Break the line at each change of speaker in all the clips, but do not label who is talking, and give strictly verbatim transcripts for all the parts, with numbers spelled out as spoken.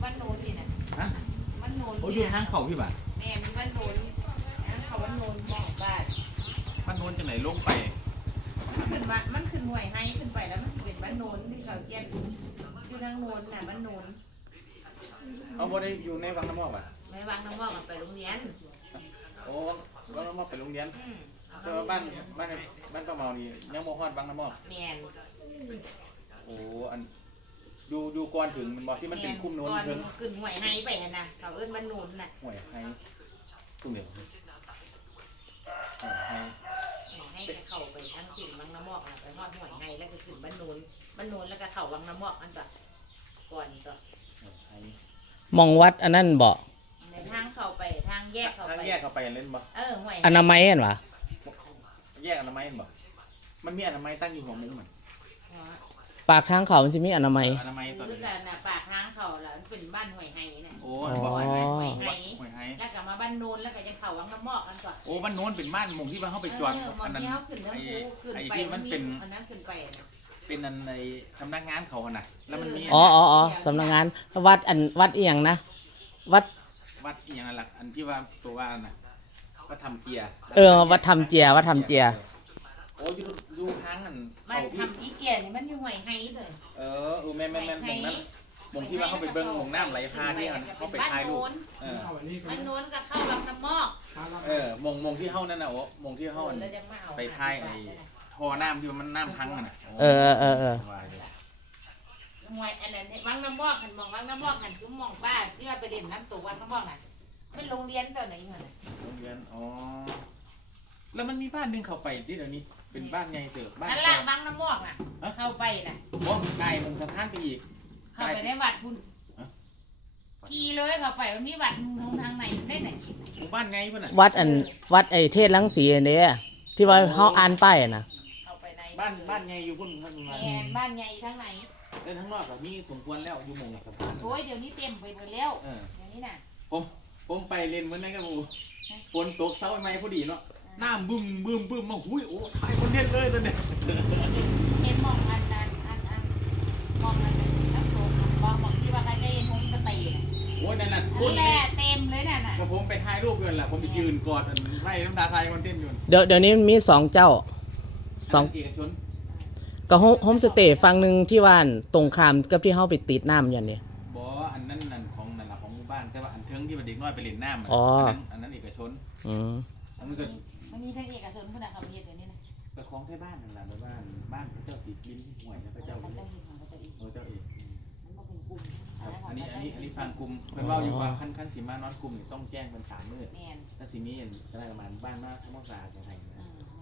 บ้านโน้นนี่นะ
ฮะ
บ้านโน้น
โอ้ยอยู่ทางเขาพี่บ่า
แม่มีบ้านโน้นนะเขาบ้านโน้นบอกบ้าน
บ้านโน้นจังไหนลงไป
มันขึ้นมามันขึ้นหน่วยให้ขึ้นไปแล้วมันเป็นบ้านโน้นที่เขาเกียนอยู่ทางโน้นน่ะบ้านโน้น
เอาบ่ได้อยู่ในวังน้ำมอกป่ะ
ไม่วางน้ำมอกไปโรงเรียน
โอ้วังน้ำมอกไปโรงเรียนแต่ว่าบ้านบ้านบ้านป้าเมานี่ยังบ่ฮอดวังน้ำมอก
แม่น
โอ้อันดูดูก่อนถึงมันบอกที่มันเป็นคุ้มโน้น
ถึงขึ้นหน่วยให้ไปหั่นน่ะเขาเอิ้นบ้านโน้นน่ะ
หวยให้ตุ้มเดียวหวยให้
ให้เข้าไปทั้งขึ้นวังน้ำมอกไปฮอดหน่วยให้แล้วก็ขึ้นบ้านโน้นบ้านโน้นแล้วก็เข้าวังน้ำมอกอันต่อก่อนก็
มองวัดอันนั้นบ่
ในทางเข้าไปทางแยกเข้าไป
ทางแยกเข้าไปเล่นบ่
เออหวย
อนามัยเห็นปะ
แยกอนามัยเห็นบ่มันมีอนามัยตั้งอยู่หัวมุ้งเหมือน
ปากทางเขามันจะมีอนามัย
อนามัยตอน
นี้น่ะปากทางเขาแล้วเป็นบ้านหวยไห้น่ะ
โอ้บ่หวยไห้หวยไห้
แล้วก็มาบ้านโน้นแล้วก็จะเข้าวังน้ำมอกกันก่อน
โอ้บ้านโน้นเป็นบ้านมงที่ว่าเขาไปจอด
อันนั้นไอ้
ที่มันเป็น
อันนั้นขึ้นไป
เป็นอันในสำนักงานเขาน่ะแล้วมันมี
อ๋ออ๋ออ๋อสำนักงานวัดอันวัดเอียงนะวัด
วัดเอียงอะไรอันที่ว่าตัวว่าน่ะวัดทำเจีย
เออวัดทำเจียวัดทำเจีย
โอ้ยดูดูทางนั่น
มันทำอีเกียนี่มันอยู่หวยไห้เลย
เออเออแม่แม่แม่มงนั้นมงที่ว่าเขาไปเบิ้งมงน้ำไหลพาที่เขาไปถ่ายรูปเออ
บ้านโน้นก็เข้าวังน้ำมอก
เออมงมงที่เขานั่นน่ะโอ้มงที่เขาไปถ่ายไอ้ท่อน้ำที่มันน้ำพังน่ะ
เออเออเออ
หวยอันนั้นวังน้ำมอกหันมองวังน้ำมอกหันคือมองบ้านที่ว่าไปเรียนน้ำตกวังน้ำมอกน่ะเป็นโรงเรียนตอนไหนเงี้ย
โรงเรียนอ๋อแล้วมันมีบ้านนึงเข้าไปที่เดี๋ยวนี้เป็นบ้านไงเติบบ้าน
นั่นแหละวังน้ำมอกน่ะเข้าไปน่ะ
โอ้นายมงสถานไปอีก
เข้าไปในวัดคุณกี่เลยเข้าไปมันมีวัดทางไหนได้ไหน
หมู่บ้านไงป่ะน่ะ
วัดอันวัดไอเทศลังสีอันนี้ที่ว่าเขาอ่านป้ายนะ
เข้าไปใน
บ้านบ้านไงอยู่พุ่นข้างใน
แอนบ้านไงทางไหน
เดินทางนอกแบบนี้สมควรแล้วอยู่มงสถาน
โอ้ยเดี๋ยวนี้เต็มไปหมดแล้วเดี๋ยวนี้น่ะ
ผมผมไปเล่นเหมือนนั่นกับหมูฝนตกเช้าไม่พอดีเนาะน้ำบึ้มบึ้มบึ้มมาหุยโอ้ไปคนเด็ดเลยตอนนี้
เห็นมองอันนั้นอันอันมองอันนั้นน้ำตกมองมองที่ว่าใครได้โฮมสเตย์
โอ้ยนั่นน่ะ
นั่นแหละเต็มเลยน่ะน่ะ
ผมไปถ่ายรูปกันแหละผมไปยืนกอดไล่น้ำตาไทยคอนเทนต์อยู่
เดี๋ยวเดี๋ยวนี้มีสองเจ้า
สองเอกชน
ก็โฮมสเตย์ฝั่งหนึ่งที่ว่านตรงข้ามกับที่เฮาไปติดน้ำอย่างนี้
บ่อันนั้นนั่นของนั่นแหละของหมู่บ้านแต่ว่าอันเทิงที่เด็กน้อยไปเล่นน้ำ
อ๋อ
อันนั้นเอกชน
อืม
มันก็
มันมีทั้งเอกชนขนาดเขาเฮ็ดอย่างนี้นะ
แต่ของที่บ้านนั่นแหละบ้านบ้านพระเจ้าติดลิ้นที่ห่วยนะพระเจ้าเจ้าเอกเออเจ้าเอกอันนี้อันนี้อันนี้ฟังกลุ่มเป็นว่าอยู่ว่าขั้นขั้นสีมานอนกลุ่มต้องแจ้งเป็นสามมื้อถ้าสีนี้อะไรประมาณบ้านมาทั้งหมดสะอาดจะไทยนะ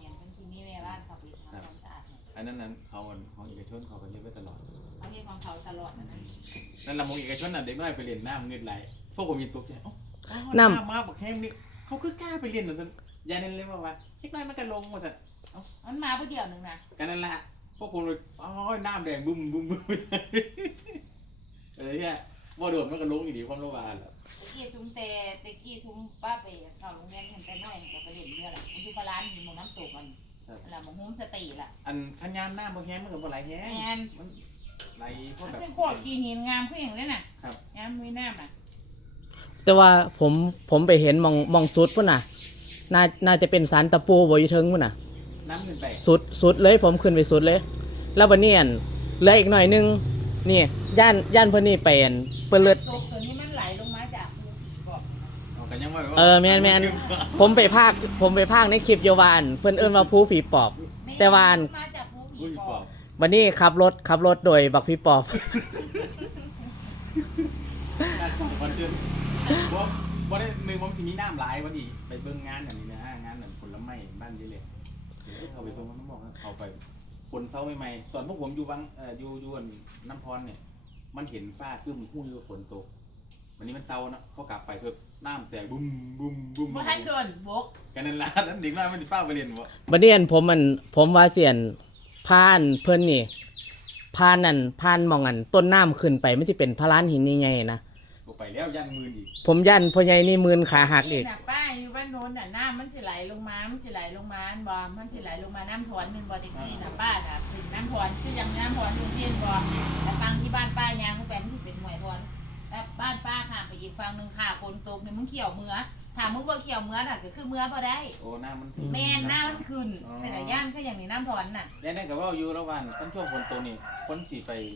อันนั้นนั้นเขาของเอกชนเขาก็เรียกไว้ตลอด
เขาเรียกของเขาตลอดนะ
นั่นละมงเอกชนน่ะเด็กน้อยไปเรียนน้ำเงินไหลพวกผมมีตกใจน้ำมาบอกแห้งนี่เขาคือกล้าไปเรียนเหมือนกันยาเน้นเลยว่าว่าเช็คน้อยมันก็ลงหมดอ่ะ
มันมาเพื่อเดียวหนึ่งนะ
กันนั่นแหละพวกผมเลยอ๋อน้ำแดงบึ้มบึ้มบึ้มอะไรเนี่ยว่าโดดมันก็ลงอยู่ดีความระบาดแหละ
ตะกี้ซุ้มเตะตะกี้ซุ้มป้าไปเข้าโรงเรียนเห็นแต่น้อยกับไปเรียนเยอะแหละมันอยู่ปลาร้านหินมน้ำตกมันแล้วมันโฮมสเตย์ล่ะ
อันขันยามหน้ามันแห้งมันก็บ่ไหลแห้งมันไหลเพราะแบบ
เป็นโคตรกีหินงามขึ้นอย่างนี้น่ะงามมีน้ำอ่ะ
แต่ว่าผมผมไปเห็นมองมองสุดพุ่นน่ะน่าน่าจะเป็นสารตะปูบ่อยู่เทิงพุ่นน่ะ
น้ำขึ้นไป
สุดสุดเลยผมขึ้นไปสุดเลยแล้ววันนี้อันเหลืออีกหน่อยนึงนี่ย่านย่านเพิ่นนี่ไปอันเปิ้นเลิศ
ตัวนี้มันไหลลงมาจากบอก
เออแม่นแม่นผมไปภาคผมไปภาคในคลิปโยวานเพิ่นเอิ้นว่าภูผีปอบแต่วานวันนี้ขับรถขับรถโดยบักพี่ปอบ
ว่าว่าได้หนึ่งผมทีนี้น้ำไหลวันนี้ไปเบิ่งงานอย่างนี้นะงานเหมือนผลไม้บ้านเล็กๆเขาไปตรงนั้นบอกเขาไปฝนเศร้าใหม่ๆตอนพวกผมอยู่วังเอ่ออยู่อยู่น้ำพรเนี่ยมันเห็นฟ้าขึ้นมันพุ่งอยู่ฝนตกวันนี้มันเศร้านะพอกลับไปเพิ่มน้ำแต่บุ้มบุ้มบุ้ม
บ่ทันโดนบก
กันนั่นละนั่นเด็กน้อยมันจะเป้าไปเรียนวะ
บัดนี้ผมมันผมว่าเสียนพานเพิ่นนี่พานนั่นพานมองอันต้นน้ำขึ้นไปไม่ใช่เป็นพระลานหินใหญ่ๆนะ
ไปแล้วยันมืออีก
ผมยันพ่อใหญ่นี่มือขาหักอีก
น่ะป้าอยู่บ้านโน้นน่ะน้ำมันสิไหลลงมามันสิไหลลงมาบ่มันสิไหลลงมาน้ำถอนเป็นบ่อตะกี้น่ะป้าน่ะเป็นน้ำถอนคืออย่างน้ำถอนอยู่ที่บ่แต่ฟังที่บ้านป้ายางเขาเป็นที่เป็นหวยถอนแต่บ้านอีกฝั่งหนึงค่ะคนตกนี่มึงเขี่ยวเมือถ้ามึงบ่เขี่ยวเมือน่ะก็คือเมือบ่ได้
โอ้น้ำมัน
แม่นหน้ามันขึ้นเป็นแต่ย่านคืออย่างนี้น้ำถอนน่ะ
แล้วนั่นก็ว่าอยู่ระหว่างต้นช่วงฝนตกนี่คนสิไป